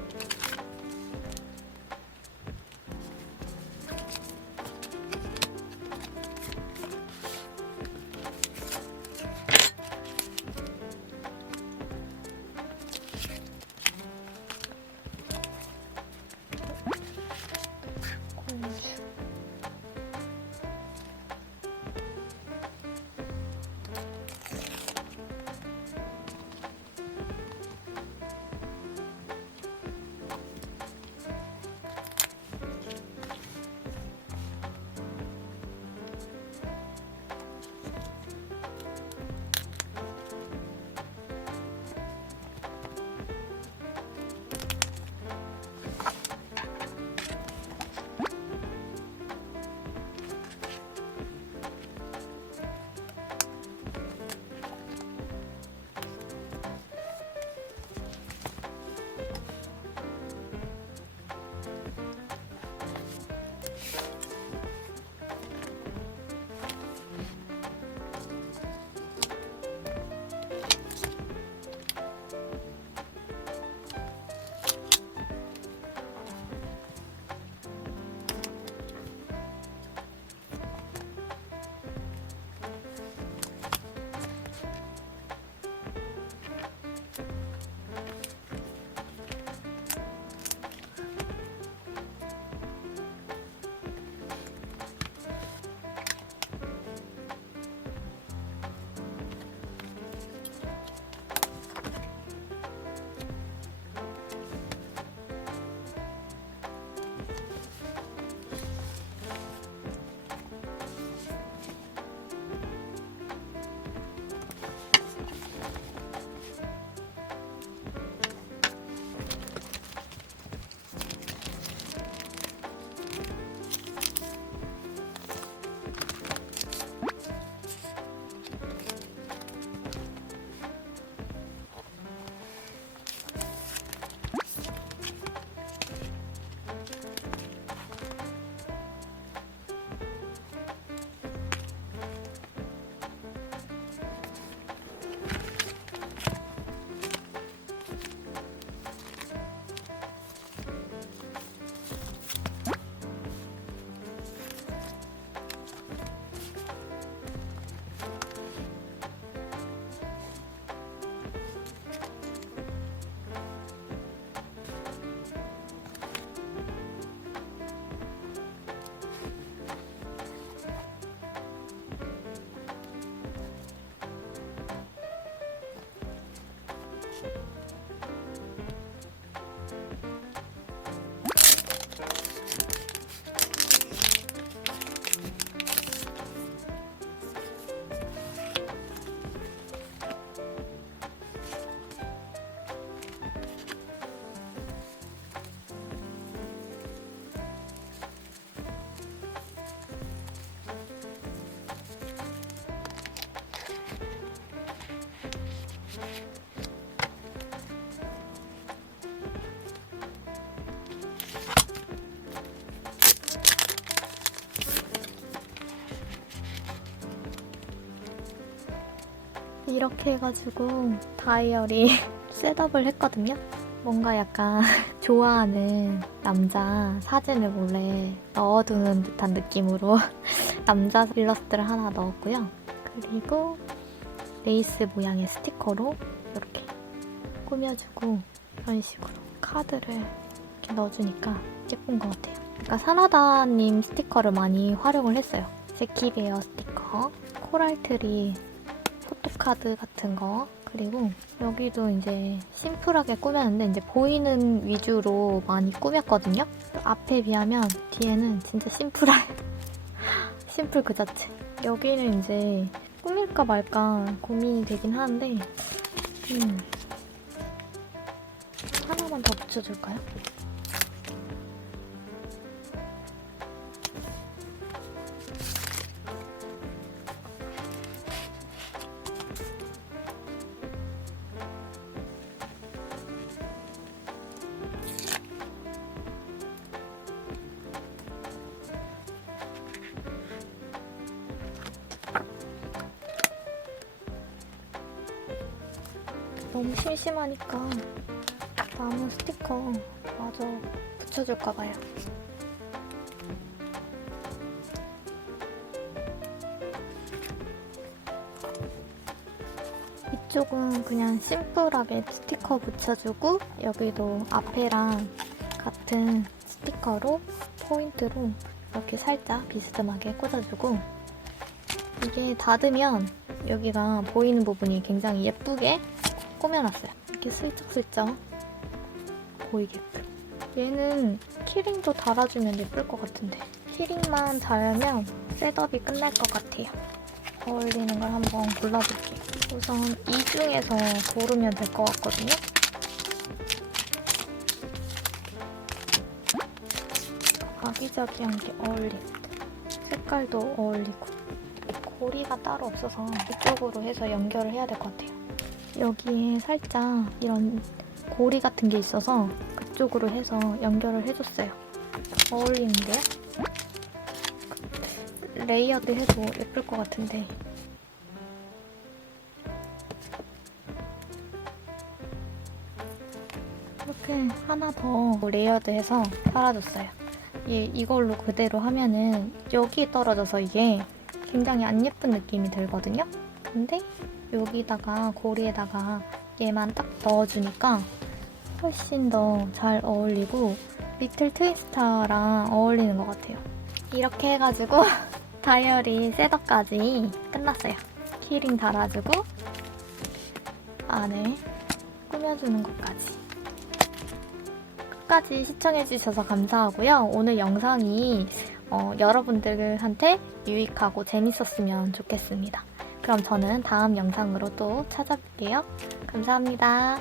이렇게 해가지고 다이어리 셋업을 했거든요. 뭔가 약간 좋아하는 남자 사진을 몰래 넣어두는 듯한 느낌으로 남자 일러스트를 하나 넣었고요. 그리고 레이스 모양의 스티커로 이렇게 꾸며주고 이런 식으로 카드를 이렇게 넣어주니까 예쁜 것 같아요. 그러니까 사나다님 스티커를 많이 활용을 했어요. 제키베어 스티커, 코랄트리 포토카드 같은 거, 그리고 여기도 이제 심플하게 꾸몄는데 이제 보이는 위주로 많이 꾸몄거든요. 앞에 비하면 뒤에는 진짜 심플한 심플 그 자체. 여기는 이제 꾸밀까 말까 고민이 되긴 하는데 하나만 더 붙여줄까요? 너무 심심하니까 나무 스티커 마저 붙여줄까봐요. 이쪽은 그냥 심플하게 스티커 붙여주고 여기도 앞에랑 같은 스티커로 포인트로 이렇게 살짝 비스듬하게 꽂아주고 이게 닫으면 여기가 보이는 부분이 굉장히 예쁘게 꾸며놨어요. 이렇게 슬쩍슬쩍 보이게끔. 얘는 키링도 달아주면 예쁠 것 같은데 키링만 달면 셋업이 끝날 것 같아요. 어울리는 걸 한번 골라볼게요. 우선 이 중에서 고르면 될 것 같거든요. 아기자기한 게 어울린다. 색깔도 어울리고 고리가 따로 없어서 이쪽으로 해서 연결을 해야 될 것 같아요. 여기에 살짝 이런 고리 같은 게 있어서 그쪽으로 해서 연결을 해줬어요. 어울리는데요? 레이어드 해도 예쁠 것 같은데 이렇게 하나 더 레이어드해서 깔아줬어요. 이걸로 그대로 하면은 여기에 떨어져서 이게 굉장히 안 예쁜 느낌이 들거든요? 근데 여기다가 고리에다가 얘만 딱 넣어주니까 훨씬 더 잘 어울리고 리틀 트위스터랑 어울리는 것 같아요. 이렇게 해가지고 다이어리 셋업까지 끝났어요. 키링 달아주고 안에 꾸며주는 것까지. 끝까지 시청해주셔서 감사하고요. 오늘 영상이 여러분들한테 유익하고 재밌었으면 좋겠습니다. 그럼 저는 다음 영상으로 또 찾아뵐게요. 감사합니다.